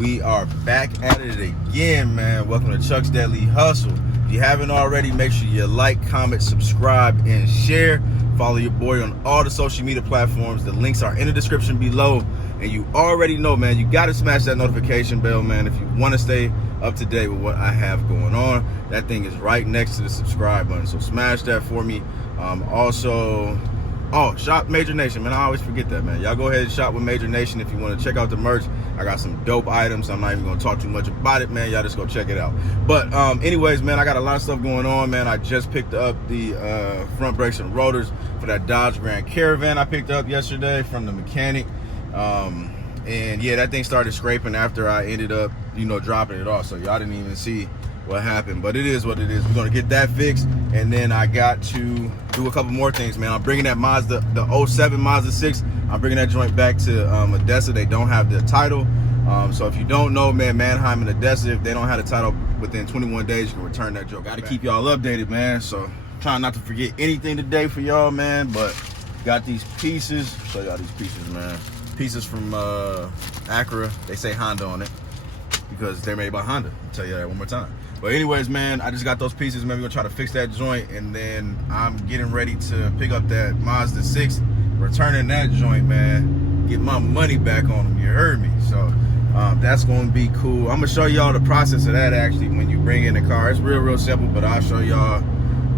We are back at it again, man. Welcome to Chuck's Deadly Hustle. If you haven't already, make sure you like, comment, subscribe, and share. Follow your boy on all the social media platforms. The links are in the description below. And you already know, man, you got to smash that notification bell, man, if you want to stay up to date with what I have going on. That thing is right next to the subscribe button, so smash that for me. Shop Major Nation, man. I always forget that, man. Y'all go ahead and shop with Major Nation if you want to check out the merch. I got some dope items. I'm not even going to talk too much about it, man. Y'all just go check it out. But anyways, man, I got a lot of stuff going on, man. I just picked up the front brakes and rotors for that Dodge Grand Caravan I picked up yesterday from the mechanic. And yeah, that thing started scraping after I ended up, dropping it off. So y'all didn't even see what happened, but it is what it is. We're gonna get that fixed, and then I got to do a couple more things, man. I'm bringing that Mazda, the 07 Mazda 6. I'm bringing that joint back to Odessa. They don't have the title. So if you don't know, man, Manheim and Odessa, if they don't have the title within 21 days, you can return that joint. Got to keep y'all updated, man. So trying not to forget anything today for y'all, man. But got these pieces. Show y'all these pieces, man. Pieces from Acura. They say Honda on it because they're made by Honda. I'll tell you that one more time. But anyways, man, I just got those pieces, man. We're gonna try to fix that joint, and then I'm getting ready to pick up that Mazda 6, returning that joint, man, get my money back on them, you heard me? So that's gonna be cool. I'm gonna show y'all the process of that, actually, when you bring in the car. It's real simple, but I'll show y'all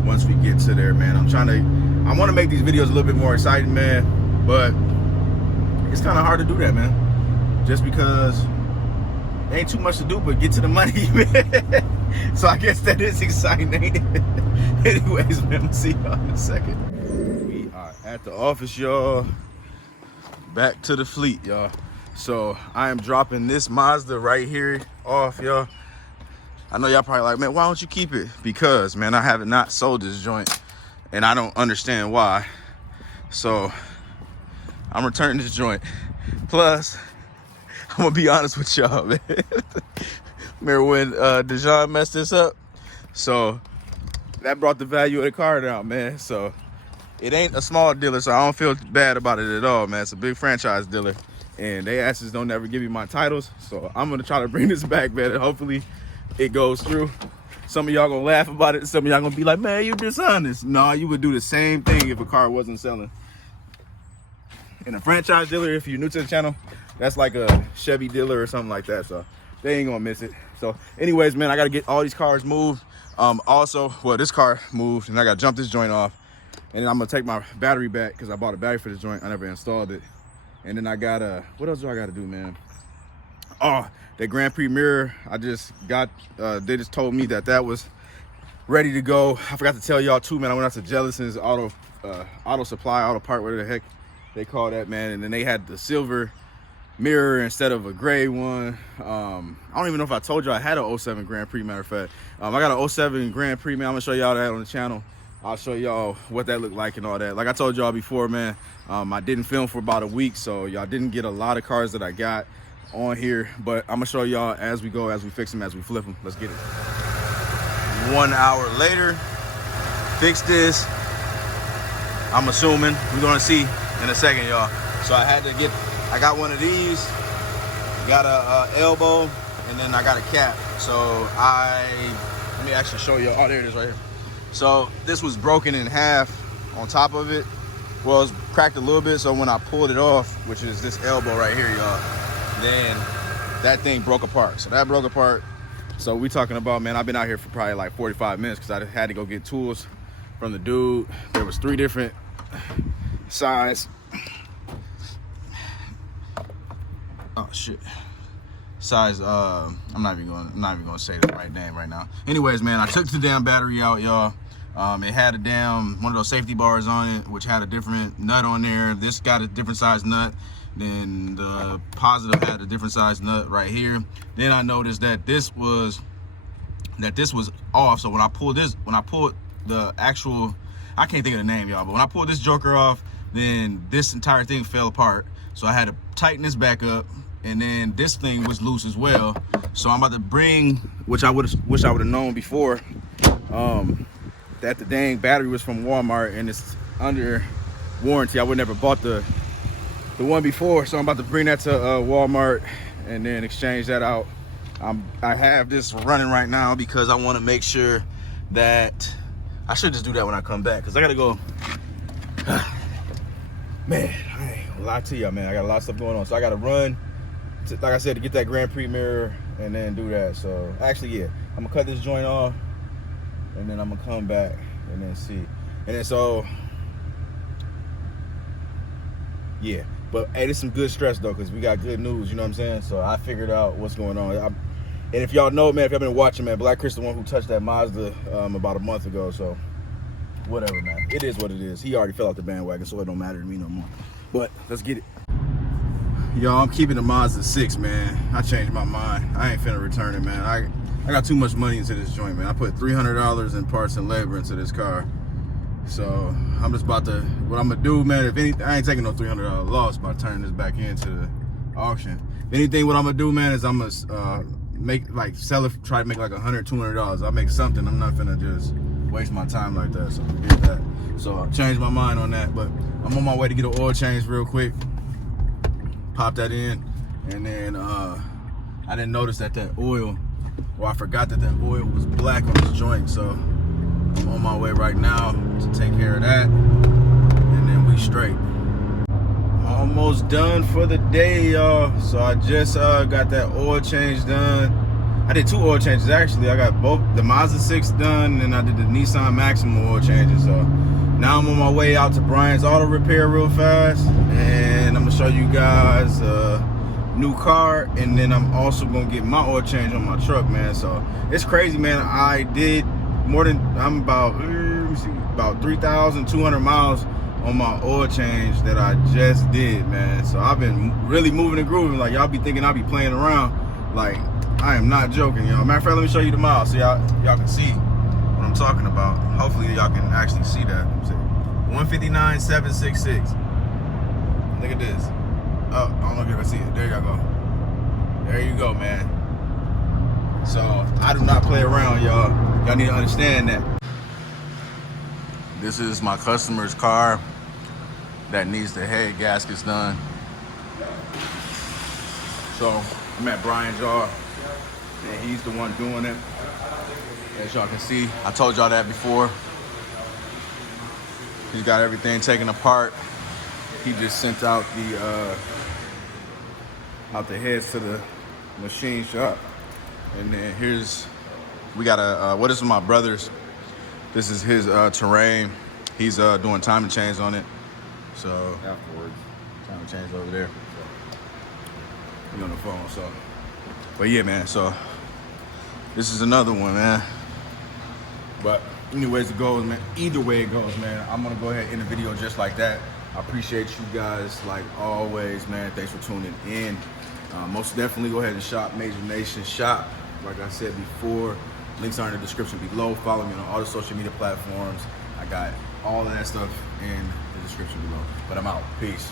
once we get to there, man. I wanna make these videos a little bit more exciting, man, but it's kind of hard to do that, man, just because there ain't too much to do but get to the money, man. So I guess that is exciting, ain't it? Anyways, man, we'll see y'all in a second. We are at the office, y'all. Back to the fleet, y'all. So I am dropping this Mazda right here off, y'all. I know y'all probably like, man, why don't you keep it? Because, man, I have not sold this joint, and I don't understand why. So I'm returning this joint. Plus, I'm gonna be honest with y'all, man. Remember when Dejan messed this up? So that brought the value of the car down, man. So it ain't a small dealer, so I don't feel bad about it at all, man. It's a big franchise dealer, and they asses don't ever give me my titles. So I'm gonna try to bring this back, man, and hopefully it goes through. Some of y'all gonna laugh about it. Some of y'all gonna be like, man, you dishonest. No, you would do the same thing if a car wasn't selling. And a franchise dealer, if you're new to the channel, that's like a Chevy dealer or something like that. So they ain't gonna miss it. So anyways, man, I gotta get all these cars moved. This car moved, and I gotta jump this joint off. And then I'm gonna take my battery back because I bought a battery for this joint. I never installed it. And then I gotta, what else do I gotta do, man? Oh, that Grand Prix mirror, I just got, they just told me that was ready to go. I forgot to tell y'all too, man. I went out to Jellison's auto supply, auto part, whatever the heck they call that, man. And then they had the silver mirror instead of a gray one. I don't even know if I told you I had a 07 Grand Prix, matter of fact. I got a 07 Grand Prix, man. I'm gonna show y'all that on the channel. I'll show y'all what that looked like and all that. Like I told y'all before, man, I didn't film for about a week, so y'all didn't get a lot of cars that I got on here, but I'm gonna show y'all as we go, as we fix them, as we flip them. Let's get it. 1 hour later, fix this. I'm assuming we're gonna see in a second, y'all. So I got one of these, got a elbow, and then I got a cap. So let me actually show you. Oh, there it is right here. So this was broken in half on top of it. Well, it's cracked a little bit, so when I pulled it off, which is this elbow right here, y'all, then that thing broke apart. So that broke apart. So we talking about, man, I've been out here for probably like 45 minutes because I had to go get tools from the dude. There was 3 different size. Oh shit. Size, I'm not even gonna say the right name right now. Anyways, man, I took the damn battery out, y'all. It had one of those safety bars on it, which had a different nut on there. This got a different size nut. Then the positive had a different size nut right here. Then I noticed that this was off. So when I pulled the actual, I can't think of the name, y'all, but when I pulled this joker off, then this entire thing fell apart. So I had to tighten this back up, and then this thing was loose as well. So I'm about to bring, which I wish I would have known before, that the dang battery was from Walmart and it's under warranty. I would never bought the one before, so I'm about to bring that to Walmart and then exchange that out. I have this running right now because I want to make sure that I should just do that when I come back, because I gotta go. Man, I ain't gonna lie to y'all, man. I got a lot of stuff going on, so I gotta run to, like I said, to get that Grand Prix mirror and then do that. So actually, yeah, I'm gonna cut this joint off and then I'm gonna come back and then see. And then so yeah, but hey, there's some good stress though, because we got good news, you know what I'm saying? So I figured out what's going on. And if y'all know, man, if y'all been watching, man, Black Chris the one who touched that Mazda about a month ago. So whatever, man. It is what it is. He already fell off the bandwagon, so it don't matter to me no more. But let's get it. Y'all, I'm keeping the Mazda 6, man. I changed my mind. I ain't finna return it, man. I got too much money into this joint, man. I put $300 in parts and labor into this car. So I'm just about to, what I'm gonna do, man, if anything, I ain't taking no $300 loss by turning this back into the auction. If anything, what I'm gonna do, man, is I'm gonna sell it, try to make like $100, $200. I'll make something. I'm not finna just waste my time like that, so forget that. So I changed my mind on that, but I'm on my way to get an oil change real quick. Pop that in, and then I didn't notice that oil, or I forgot that oil was black on this joint, so I'm on my way right now to take care of that, and then we straight. Almost done for the day, y'all. So I just got that oil change done. I did 2 oil changes actually. I got both the Mazda 6 done, and I did the Nissan Maxima oil changes. So now I'm on my way out to Brian's Auto Repair real fast, and I'm gonna show you guys a new car, and then I'm also gonna get my oil change on my truck, man. So it's crazy, man. I did more than, I'm about 3,200 miles on my oil change that I just did, man. So I've been really moving and grooving. Like, y'all be thinking I'll be playing around. Like, I am not joking, y'all. Matter of fact, let me show you the miles so y'all can see what I'm talking about. Hopefully y'all can actually see that. 159,766. Look at this. Oh, I don't know if you can see it. There y'all go. There you go, man. So I do not play around, y'all. Y'all need to understand that. This is my customer's car that needs the head gaskets done. So I'm at Brian's yard, and he's the one doing it. As y'all can see, I told y'all that before. He's got everything taken apart. He just sent out the heads to the machine shop. And then we got what is my brother's? This is his Terrain. He's doing timing chains on it. So afterwards, timing chains over there. He on the phone, so. But yeah, man, so this is another one, man. But anyways it goes, man, either way it goes, man, I'm gonna go ahead and end the video just like that. I appreciate you guys like always, man. Thanks for tuning in. Most definitely go ahead and shop Major Nation Shop. Like I said before, links are in the description below. Follow me on all the social media platforms. I got all of that stuff in the description below. But I'm out. Peace.